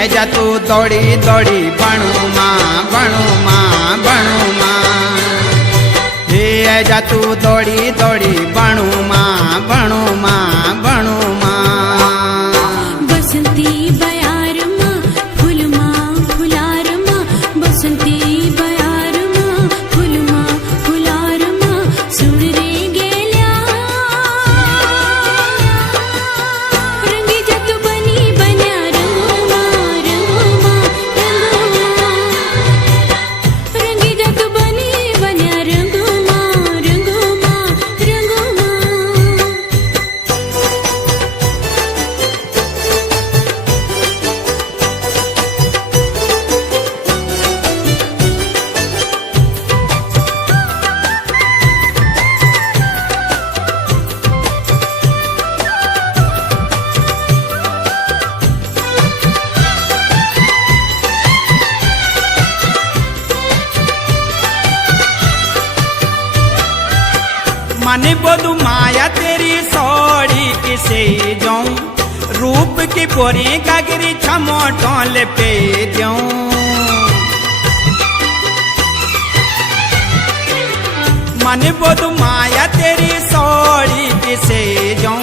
ऐजा तू दौड़ी दौड़ी बनू माँ बनू माँ बनू माँ। हे ऐजा तू दौड़ी दौड़ी बनू माँ बनू माँ बनू माँ। बसंती बयार माँ फूल माँ फुलार माँ, बसंती बयार माँ फूल माँ फुलार माँ। सुन रे गेल्या रंगी जत बनी बन्या रंगो माँ रंगो माँ रंगो माँ। रंगी जत बनी बन्या रंगो माँ रंगो माँ रंगो माँ। मन बोधु माया तेरी सौड़ी किसे जाऊं, रूप की पोरी कागरी छमोटों पे जाऊं। मन बोधु माया तेरी सौड़ी किसे जाऊं,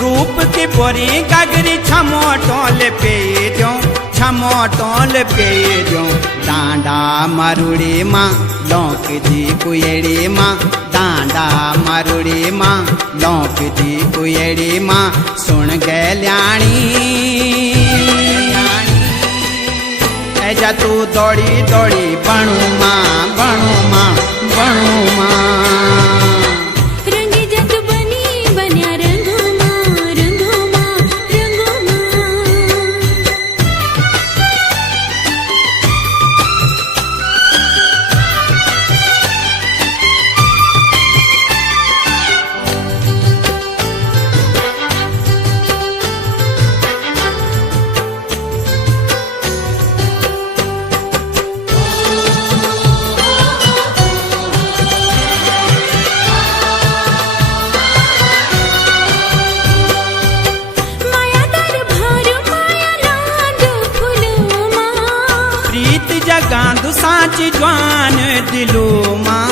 रूप की पोरी कागरी छमोटों पे जाऊं छमोटों पे जाऊं। डांडा मारुड़ी माँ लौक दी कुएड़ी माँ, डांडा मारुड़ी माँ लौक दी कुएड़ी माँ। सुन गैल्याणी ऐजा तू दौड़ी दौड़ी बनू माँ बनू माँ बनू माँ। रंगी जत बनी बन्या रंगो माँ रंगो माँ रंगो माँ। माया दर भार माया लाद फूलो माँ, प्रीत जगांदु साच ज्वान दिलो माँ।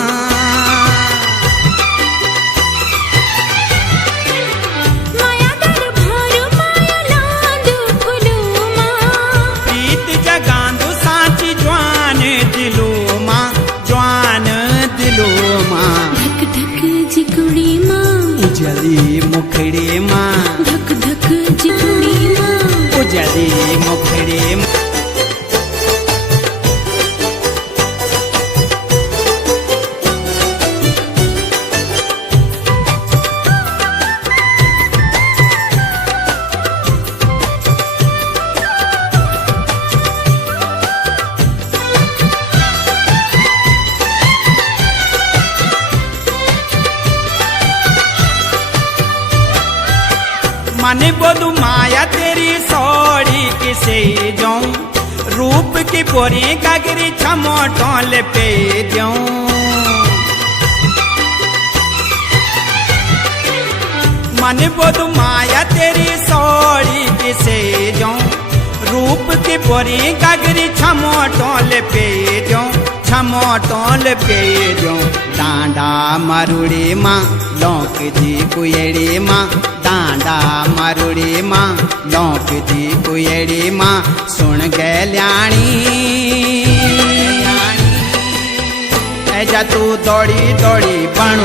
माया दर भार माया लाद फूलो माँ। प्रीत जगांदु साच ज्वान दिलो माँ ज्वान दिलो माँ। धक धक जिकुड़ी माँ उजली मुखड़ी माँ धक धक जिकुड़ी माँ। उजली मुखड़ी माँ। मन बोधु माया तेरी सौड़ी किसे जाऊं, रूप की पोरी कागरी छमोटों पे जाऊं। मन बोधु माया तेरी सौड़ी किसे जाऊं, रूप की पोरी कागरी छमोटों पे जाऊं छमोटों पे जाऊं। डांडा मारुड़ी माँ लौक दी कुएड़ी माँ, डांडा मारुड़ी माँ लौक दी कुएड़ी माँ। सुन गैल्याणी ऐजा तू दौड़ी दौड़ी बनू